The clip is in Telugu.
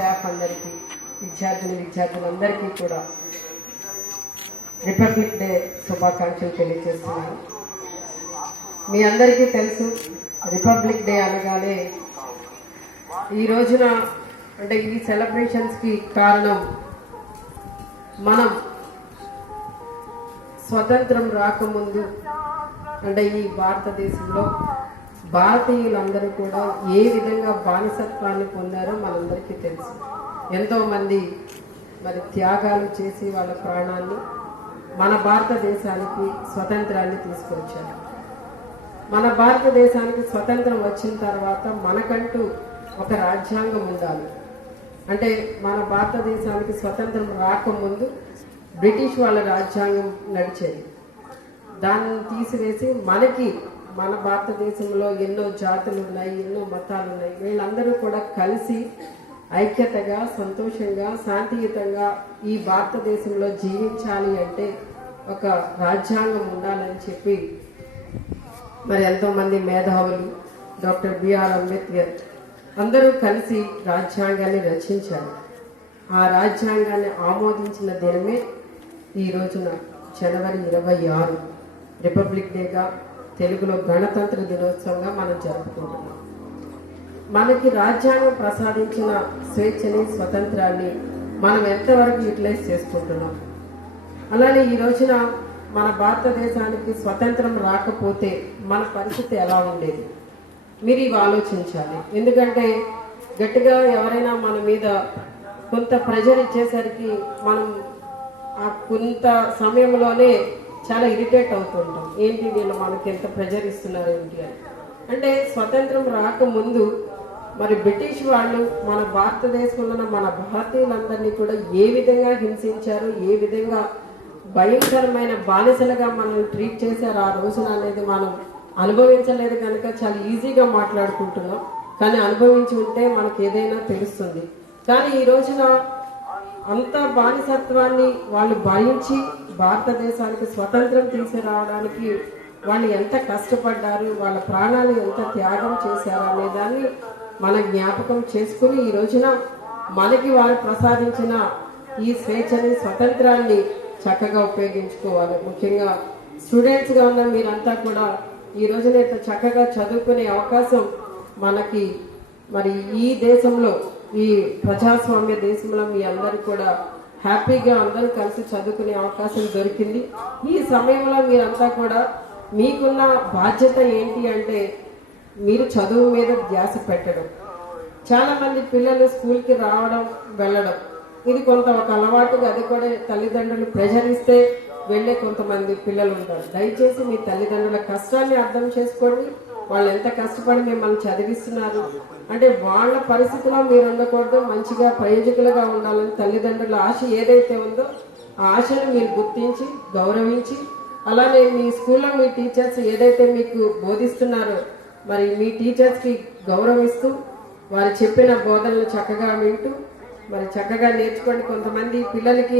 స్టాఫ్ అందరికీ విద్యార్థులు విద్యార్థులందరికీ కూడా రిపబ్లిక్ డే శుభాకాంక్షలు తెలియజేస్తున్నాను. మీ అందరికీ తెలుసు రిపబ్లిక్ డే అనగానే ఈ రోజున అంటే ఈ సెలబ్రేషన్స్కి కారణం మనం స్వతంత్రం రాకముందు అంటే ఈ భారతదేశంలో భారతీయులందరూ కూడా ఏ విధంగా బానిసత్వాన్ని పొందారో మనందరికీ తెలుసు. ఎంతోమంది మరి త్యాగాలు చేసి వాళ్ళ ప్రాణాన్ని మన భారతదేశానికి స్వతంత్రాన్ని తీసుకొచ్చారు. మన భారతదేశానికి స్వతంత్రం వచ్చిన తర్వాత మనకంటూ ఒక రాజ్యాంగం ఉండాలి. అంటే మన భారతదేశానికి స్వతంత్రం రాకముందు బ్రిటిష్ వాళ్ళ రాజ్యాంగం నడిచేది. దాన్ని తీసివేసి మనకి మన భారతదేశంలో ఎన్నో జాతులు ఉన్నాయి ఎన్నో మతాలు ఉన్నాయి వీళ్ళందరూ కూడా కలిసి ఐక్యతగా సంతోషంగా శాంతియుతంగా ఈ భారతదేశంలో జీవించాలి అంటే ఒక రాజ్యాంగం ఉండాలని చెప్పి మరి ఎంతోమంది మేధావులు డాక్టర్ బిఆర్ అంబేద్కర్ అందరూ కలిసి రాజ్యాంగాన్ని రచించారు. ఆ రాజ్యాంగాన్ని ఆమోదించిన దినమే ఈ రోజున జనవరి ఇరవై ఆరు. రిపబ్లిక్ డేగా తెలుగులో గణతంత్ర దినోత్సవంగా మనం జరుపుకుంటున్నాం. మనకి రాజ్యాంగం ప్రసాదించిన స్వేచ్ఛని స్వతంత్రాన్ని మనం ఎంతవరకు యూటిలైజ్ చేసుకుంటున్నాం? అలానే ఈ రోజున మన భారతదేశానికి స్వతంత్రం రాకపోతే మన పరిస్థితి ఎలా ఉండేది? మీరు ఇవి ఆలోచించాలి. ఎందుకంటే గట్టిగా ఎవరైనా మన మీద కొంత ప్రెజర్ ఇచ్చేసరికి మనం ఆ కొంత సమయంలోనే చాలా ఇరిటేట్ అవుతుంటాం. ఏంటి వీళ్ళు మనకి ఎంత ప్రెజర్ ఇస్తున్నారు ఏంటి అని. అంటే స్వతంత్రం రాకముందు మరి బ్రిటిష్ వాళ్ళు మన భారతదేశంలో మన భారతీయులందరినీ కూడా ఏ విధంగా హింసించారు ఏ విధంగా భయంకరమైన బానిసలుగా మనం ట్రీట్ చేశారు ఆ రోజున అనేది మనం అనుభవించలేదు కనుక చాలా ఈజీగా మాట్లాడుకుంటున్నాం. కానీ అనుభవించి ఉంటే మనకి ఏదైనా తెలుస్తుంది. కానీ ఈ రోజున అంత బానిసత్వాన్ని వాళ్ళు భరించి భారతదేశానికి స్వతంత్రం తీసుకురావడానికి వాళ్ళు ఎంత కష్టపడ్డారు వాళ్ళ ప్రాణాలు ఎంత త్యాగం చేశారు అనే దాన్ని మన జ్ఞాపకం చేసుకుని ఈ రోజున మనకి వారు ప్రసాదించిన ఈ స్వేచ్ఛని స్వతంత్రాన్ని చక్కగా ఉపయోగించుకోవాలి. ముఖ్యంగా స్టూడెంట్స్గా ఉన్న మీరంతా కూడా ఈ రోజున ఇంత చక్కగా చదువుకునే అవకాశం మనకి మరి ఈ దేశంలో ఈ ప్రజాస్వామ్య దేశంలో మీ అందరికీ కూడా హ్యాపీగా అందరూ కలిసి చదువుకునే అవకాశం దొరికింది. ఈ సమయంలో మీరంతా కూడా మీకున్న బాధ్యత ఏంటి అంటే మీరు చదువు మీద ధ్యాస పెట్టడం. చాలా మంది పిల్లలు స్కూల్కి రావడం వెళ్ళడం. ఇది కొంత ఒక అలవాటుగా అది కూడా తల్లిదండ్రులు ప్రెషర్ ఇస్తే వెళ్ళే కొంతమంది పిల్లలు ఉంటారు. దయచేసి మీ తల్లిదండ్రుల కష్టాన్ని అర్థం చేసుకోండి. వాళ్ళు ఎంత కష్టపడి మిమ్మల్ని చదివిస్తున్నారు? అంటే వాళ్ళ పరిస్థితిలో మీరు ఉండకూడదు మంచిగా ప్రయోజకులుగా ఉండాలని తల్లిదండ్రుల ఆశ ఏదైతే ఉందో ఆ ఆశను మీరు గుర్తించి గౌరవించి అలానే మీ స్కూల్లో మీ టీచర్స్ ఏదైతే మీకు బోధిస్తున్నారో మరి మీ టీచర్స్కి గౌరవిస్తూ వారు చెప్పిన బోధనలు చక్కగా వింటూ మరి చక్కగా నేర్చుకోండి. కొంతమంది పిల్లలకి